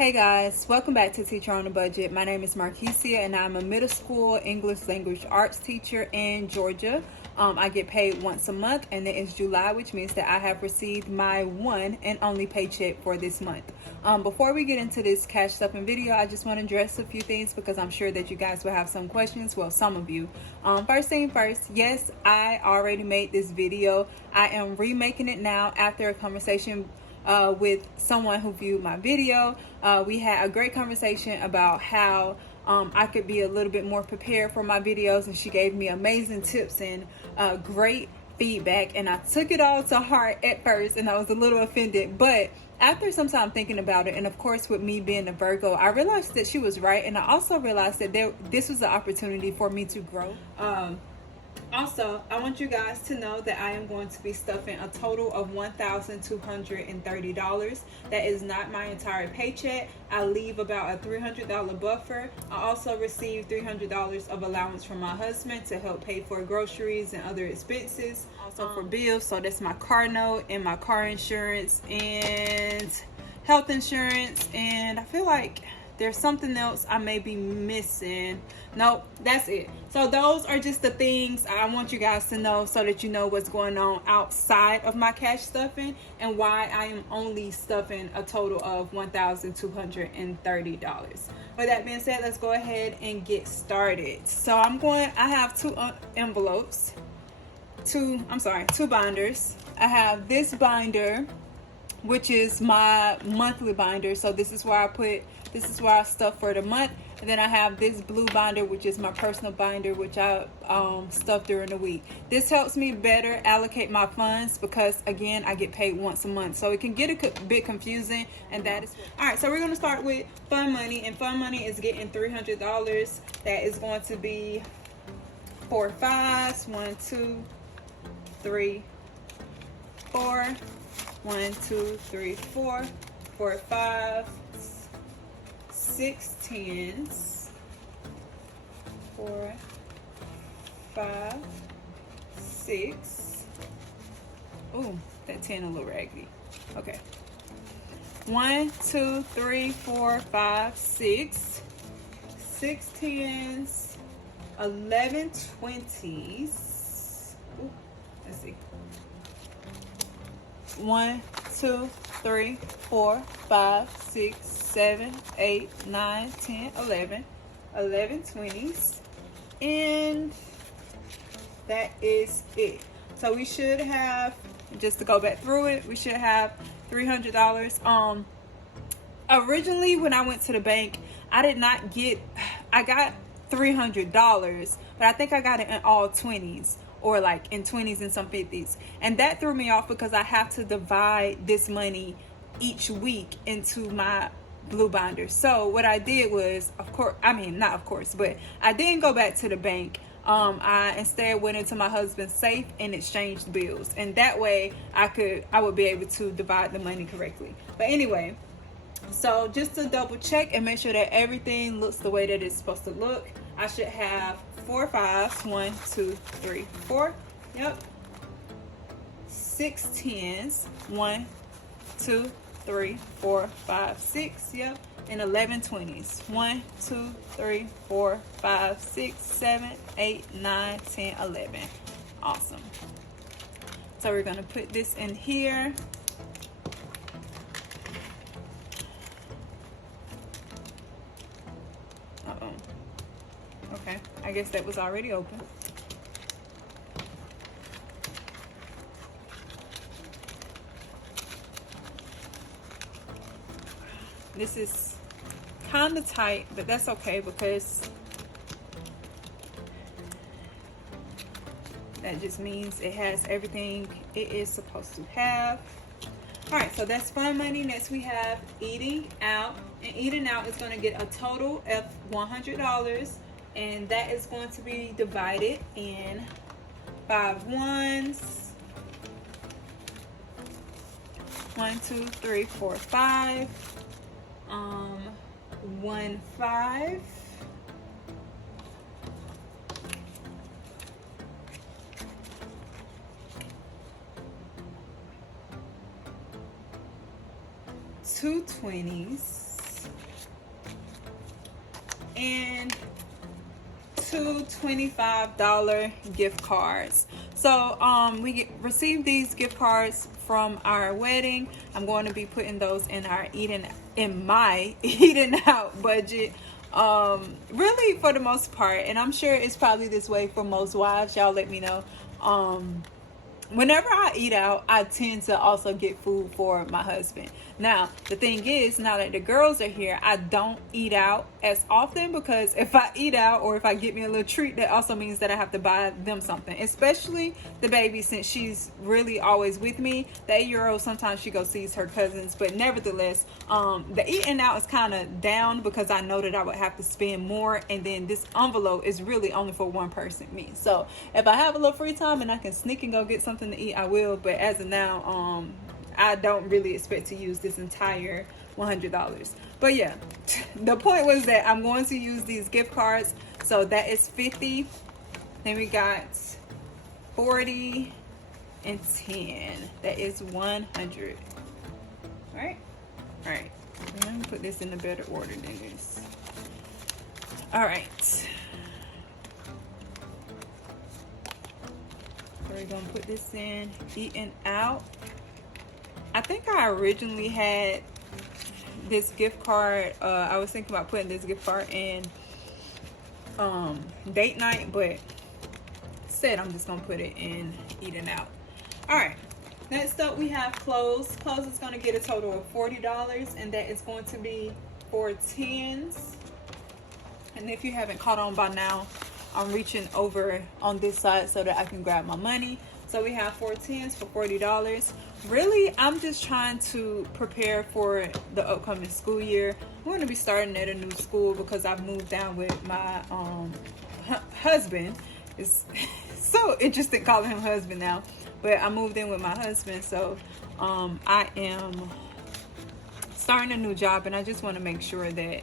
Hey guys, welcome back to Teacher on a Budget. My name is Marquisia and I'm a middle school English language arts teacher in Georgia. I get paid once a month and it is July, which means that I have received my one and only paycheck for this month. Before we get into this cash stuffing video, I just want to address a few things because I'm sure that you guys will have some questions. Well, some of you. First thing first, yes, I already made this video. I am remaking it now after a conversation with someone who viewed my video. We had a great conversation about how I could be a little bit more prepared for my videos, and she gave me amazing tips and great feedback, and I took it all to heart at first and I was a little offended, but after some time thinking about it, and of course with me being a Virgo, I realized that she was right, and I also realized that this was an opportunity for me to grow. Also, I want you guys to know that I am going to be stuffing a total of $1,230. That is not my entire paycheck. I leave about a $300 buffer. I also receive $300 of allowance from my husband to help pay for groceries and other expenses. Also for bills, so that's my car note and my car insurance and health insurance, and I feel like there's something else I may be missing. Nope, that's it. So those are just the things I want you guys to know so that you know what's going on outside of my cash stuffing and why I am only stuffing a total of $1,230. With that being said, let's go ahead and get started. So I have two envelopes, two binders. I have this binder, which is my monthly binder. So this is where I stuff for the month. And then I have this blue binder, which is my personal binder, which I stuff during the week. This helps me better allocate my funds because, again, I get paid once a month. So it can get a bit confusing, and that is all right. So we're going to start with fun money, and fun money is getting $300. That is going to be 4 5s. 1, 2, 3, 4. 1, 2, 3, 4, 4, 5, 6 10s, 4, 5, 6. Ooh, that 10 a little raggedy. Okay. 1, 2, 3, 4, 5, 6. 6 10s, 11 20s. Ooh, let's see. 1, 2, 3, 4, 5, 6, 7, 8, 9, 10, 11. 11 20s. And that is it. So we should have, just to go back through it, we should have $300. Originally when I went to the bank, I got $300, but I think I got it in all 20s. Or like in 20s and some 50s. And that threw me off because I have to divide this money each week into my blue binder. So what I did was, but I didn't go back to the bank. I instead went into my husband's safe and exchanged bills. And that way I would be able to divide the money correctly. But anyway, so just to double check and make sure that everything looks the way that it's supposed to look, I should have 4 5s. 1, 2, 3, 4. Yep. 6 10s. 1, 2, 3, 4, 5, 6. Yep. And 11 20s. 1, 2, 3, 4, 5, 6, 7, 8, 9, 10, 11. Awesome. So we're gonna put this in here. Okay, I guess that was already open. This is kind of tight, but that's okay because that just means it has everything it is supposed to have. All right, so that's fun money. Next we have eating out, and eating out is going to get a total of $100. And that is going to be divided in 5 1s. 1, 2, 3, 4, 5. 1 5. 2 20s. and two $25 gift cards. So we received these gift cards from our wedding. I'm going to be putting those in my eating out budget, really, for the most part, and I'm sure it's probably this way for most wives. Y'all let me know. Whenever I eat out, I tend to also get food for my husband. Now, the thing is, now that the girls are here, I don't eat out as often, because if I eat out or if I get me a little treat, that also means that I have to buy them something, especially the baby, since she's really always with me. The 8-year-old, sometimes she goes sees her cousins, but nevertheless, the eating out is kind of down because I know that I would have to spend more, and then this envelope is really only for one person, me. So if I have a little free time and I can sneak and go get something to eat, I will, but as of now, I don't really expect to use this entire $100. But yeah, the point was that I'm going to use these gift cards. So that is 50. Then we got 40 and 10. That is 100. All right. Let me put this in a better order than this. All right. We're gonna put this in eating out. I think I originally had this gift card. I was thinking about putting this gift card in date night, but instead I'm just gonna put it in eating out. All right. Next up, we have clothes. Clothes is gonna get a total of $40, and that is going to be for 10s. And if you haven't caught on by now, I'm reaching over on this side so that I can grab my money. So we have 4 10s for $40. Really, I'm just trying to prepare for the upcoming school year. I'm going to be starting at a new school because I've moved down with my husband. It's so interesting calling him husband now, but I moved in with my husband, so I am starting a new job, and I just want to make sure that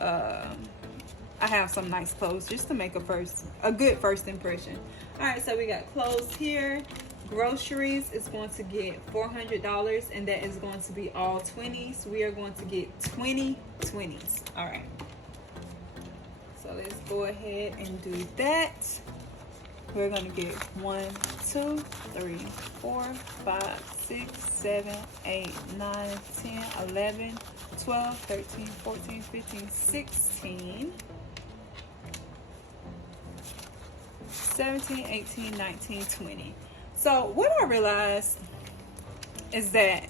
I have some nice clothes just to make a good first impression. All right, so we got clothes here. Groceries is going to get $400, and that is going to be all 20s. We are going to get 20 20s. All right. So let's go ahead and do that. We're going to get 1, 2, 3, 4, 5, 6, 7, 8, 9, 10, 11, 12, 13, 14, 15, 16. 17, 18, 19, 20. So what I realized is that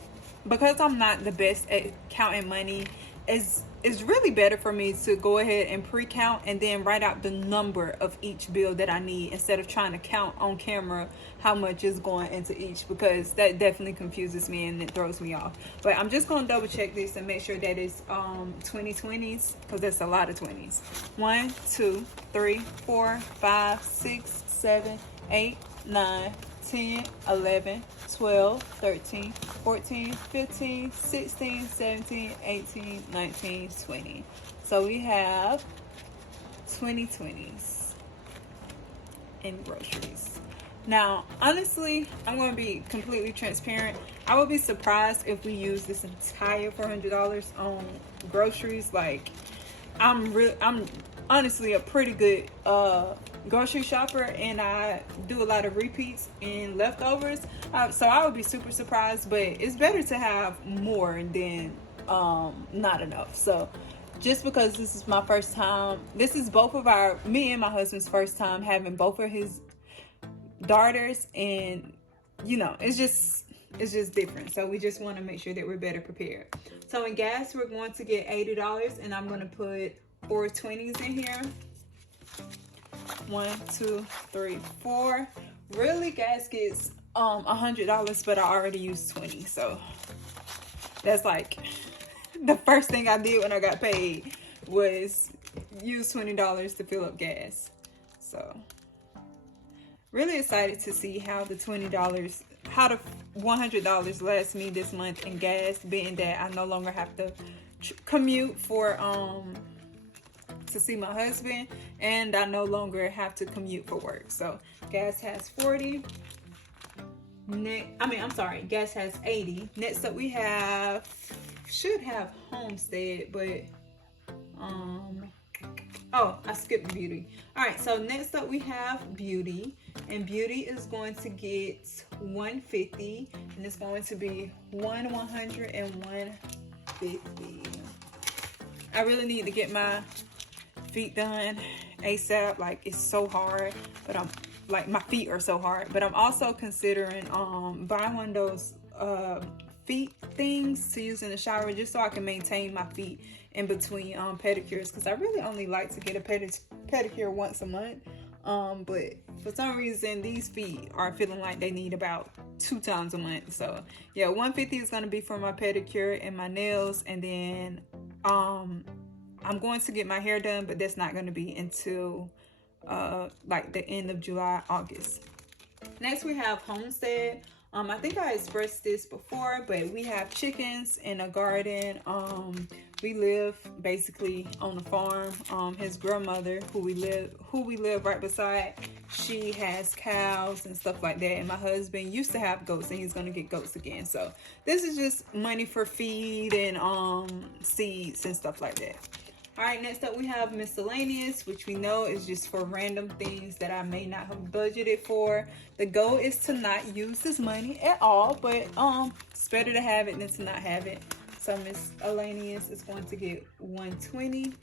because I'm not the best at counting money, it's really better for me to go ahead and pre-count and then write out the number of each bill that I need, instead of trying to count on camera how much is going into each, because that definitely confuses me and it throws me off. But I'm just going to double check this and make sure that it's 20 20s, because that's a lot of 20s. 1, 2, 3, 4, 5, 6, 7, 8, 9, 10, 11, 12, 13, 14, 15, 16, 17, 18, 19, 20. So we have 20 20s in groceries. Now, honestly, I'm going to be completely transparent. I would be surprised if we use this entire $400 on groceries. Like, I'm honestly a pretty good grocery shopper, and I do a lot of repeats and leftovers, so I would be super surprised. But it's better to have more than not enough. So just because this is my first time, this is me and my husband's first time having both of his daughters, and it's just different. So we just want to make sure that we're better prepared. So in gas, we're going to get $80, and I'm going to put 4 20s in here. 1, 2, 3, 4. Really, gas gets $100, but I already used 20, so that's like the first thing I did when I got paid was use $20 to fill up gas. So really excited to see how the $100 lasts me this month in gas, being that I no longer have to commute to see my husband, and I no longer have to commute for work. So gas has 40. Gas has 80. Next up, should have Homestead, but Oh, I skipped beauty. All right, so next up we have beauty, and beauty is going to get $150, and it's going to be $100 and $150. I really need to get my feet done ASAP. Like, it's so hard, but I'm like, my feet are so hard. But I'm also considering buying one of those feet things to use in the shower, just so I can maintain my feet in between pedicures, because I really only like to get a pedicure once a month, but for some reason these feet are feeling like they need about 2 times a month. So yeah, $150 is going to be for my pedicure and my nails, and then I'm going to get my hair done, but that's not going to be until like the end of July, August. Next we have homestead. I think I expressed this before, but we have chickens in a garden. We live basically on a farm. His grandmother, who we live right beside, she has cows and stuff like that. And my husband used to have goats, and he's gonna get goats again. So this is just money for feed and seeds and stuff like that. All right, next up we have miscellaneous, which we know is just for random things that I may not have budgeted for. The goal is to not use this money at all, but it's better to have it than to not have it. So miscellaneous is going to get $120.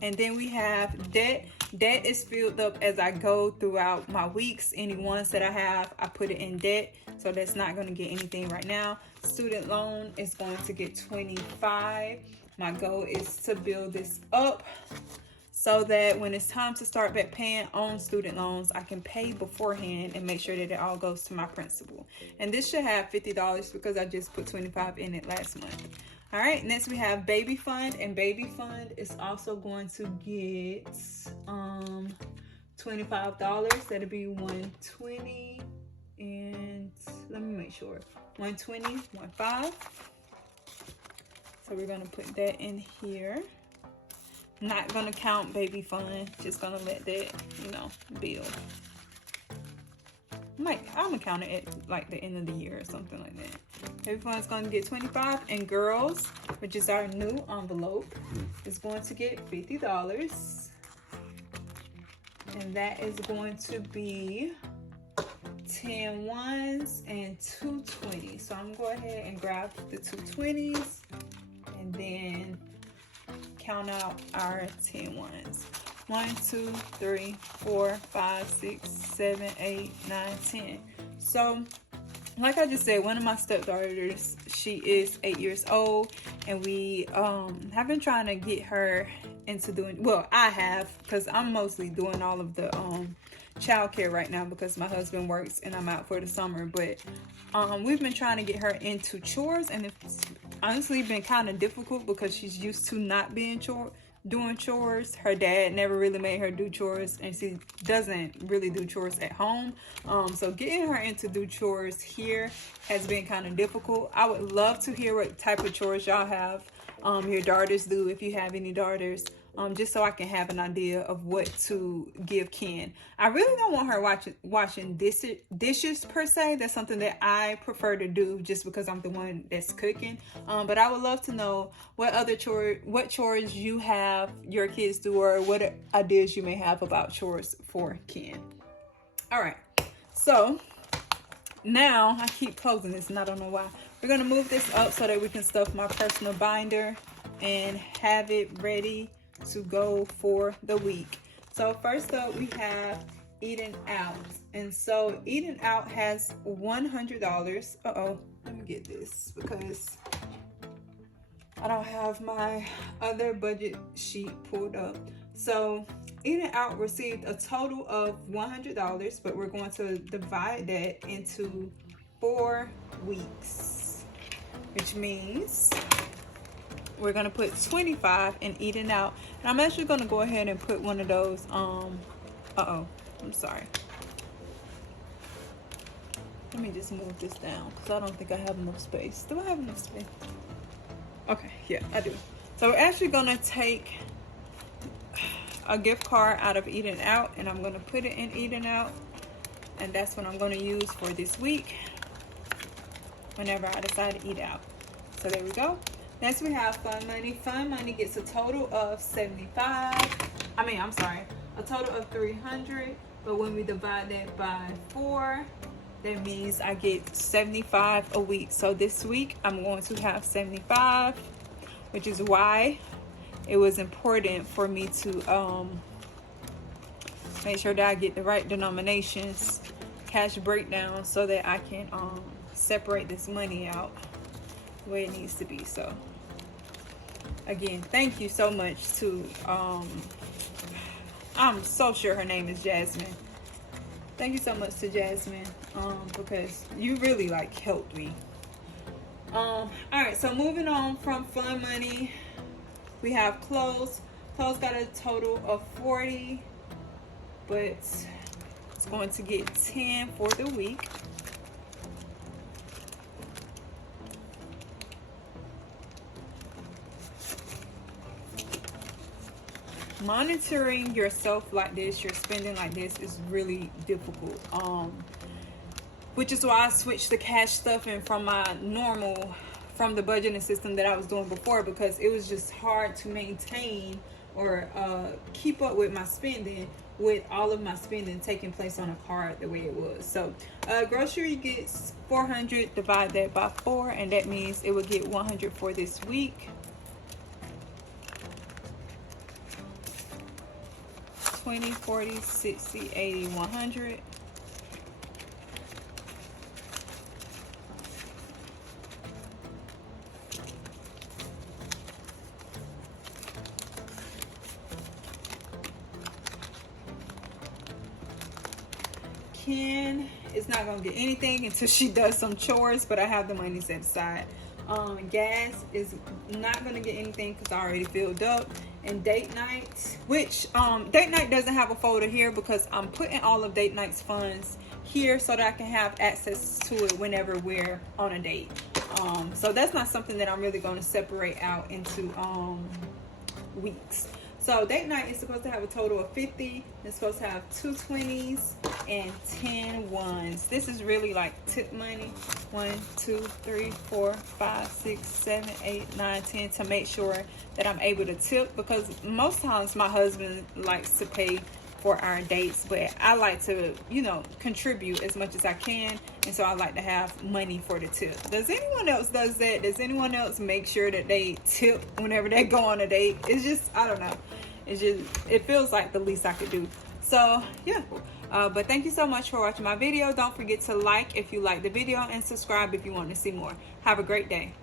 And then we have debt. Debt is filled up as I go throughout my weeks. Any ones that I have, I put it in debt. So that's not going to get anything right now. Student loan is going to get $25. My goal is to build this up so that when it's time to start back paying on student loans, I can pay beforehand and make sure that it all goes to my principal. And this should have $50 because I just put $25 in it last month. All right, next we have baby fund, and baby fund is also going to get $25. That'll be $120, and let me make sure, $120, $15. So we're gonna put that in here. Not gonna count baby fund, just gonna let that, build. I'm gonna count it at like the end of the year or something like that. Baby fund's gonna get $25, and girls, which is our new envelope, is going to get $50. And that is going to be 10 ones and 2 20s. So I'm gonna go ahead and grab the 2 20s. And then count out our 10 ones. 1, 2, 3, 4, 5, 6, 7, 8, 9, 10. So, like I just said, one of my stepdaughters, she is 8 years old, and we have been trying to get her into doing, well, I have, because I'm mostly doing all of the childcare right now because my husband works and I'm out for the summer. But we've been trying to get her into chores, and it's honestly been kind of difficult because she's used to not being doing chores. Her dad never really made her do chores, and she doesn't really do chores at home. So getting her into do chores here has been kind of difficult. I would love to hear what type of chores y'all have your daughters do, if you have any daughters, just so I can have an idea of what to give Ken. I really don't want her washing dishes per se. That's something that I prefer to do just because I'm the one that's cooking. But I would love to know what chores you have your kids do, or what ideas you may have about chores for Ken. All right, so now I keep closing this and I don't know why. We're gonna move this up so that we can stuff my personal binder and have it ready to go for the week. So first up we have eating out, and so eating out has $100. Let me get this because I don't have my other budget sheet pulled up. So eating out received a total of $100, but we're going to divide that into 4 weeks, which means we're gonna put 25 in eating out. And I'm actually gonna go ahead and put one of those, I'm sorry. Let me just move this down because I don't think I have enough space. Do I have enough space? Okay, yeah, I do. So we're actually gonna take a gift card out of eating out, and I'm gonna put it in eating out, and that's what I'm gonna use for this week whenever I decide to eat out. So there we go. Next we have Fun Money. Fun Money gets a total of 75. A total of 300. But when we divide that by 4, that means I get 75 a week. So this week I'm going to have 75, which is why it was important for me to make sure that I get the right denominations, cash breakdown, so that I can separate this money out the way it needs to be. So again, thank you so much to I'm so sure her name is Jasmine. Thank you so much to Jasmine, because you really like helped me. All right, so moving on from Fun Money, we have clothes. Clothes got a total of 40, but it's going to get 10 for the week. Monitoring yourself like this, your spending like this, is really difficult, which is why I switched the cash stuffing from the budgeting system that I was doing before, because it was just hard to maintain or keep up with my spending, with all of my spending taking place on a card the way it was. So grocery gets 400, divide that by 4, and that means it would get 100 for this week. 20, 40, 60, 80, 100. Ken is not gonna get anything until she does some chores, but I have the money set aside. Gas is not gonna get anything because I already filled up. And date night, which date night doesn't have a folder here because I'm putting all of date night's funds here so that I can have access to it whenever we're on a date. So that's not something that I'm really going to separate out into weeks. So date night is supposed to have a total of 50. It's supposed to have 2 20s and 10 ones. This is really like tip money. 1, 2, 3, 4, 5, 6, 7, 8, 9, 10 to make sure that I'm able to tip, because most times my husband likes to pay for our dates, but I like to, contribute as much as I can, and so I like to have money for the tip. Does anyone else does that? Does anyone else make sure that they tip whenever they go on a date? It's just, I don't know. It feels like the least I could do. So yeah, but thank you so much for watching my video. Don't forget to like if you like the video and subscribe if you want to see more. Have a great day.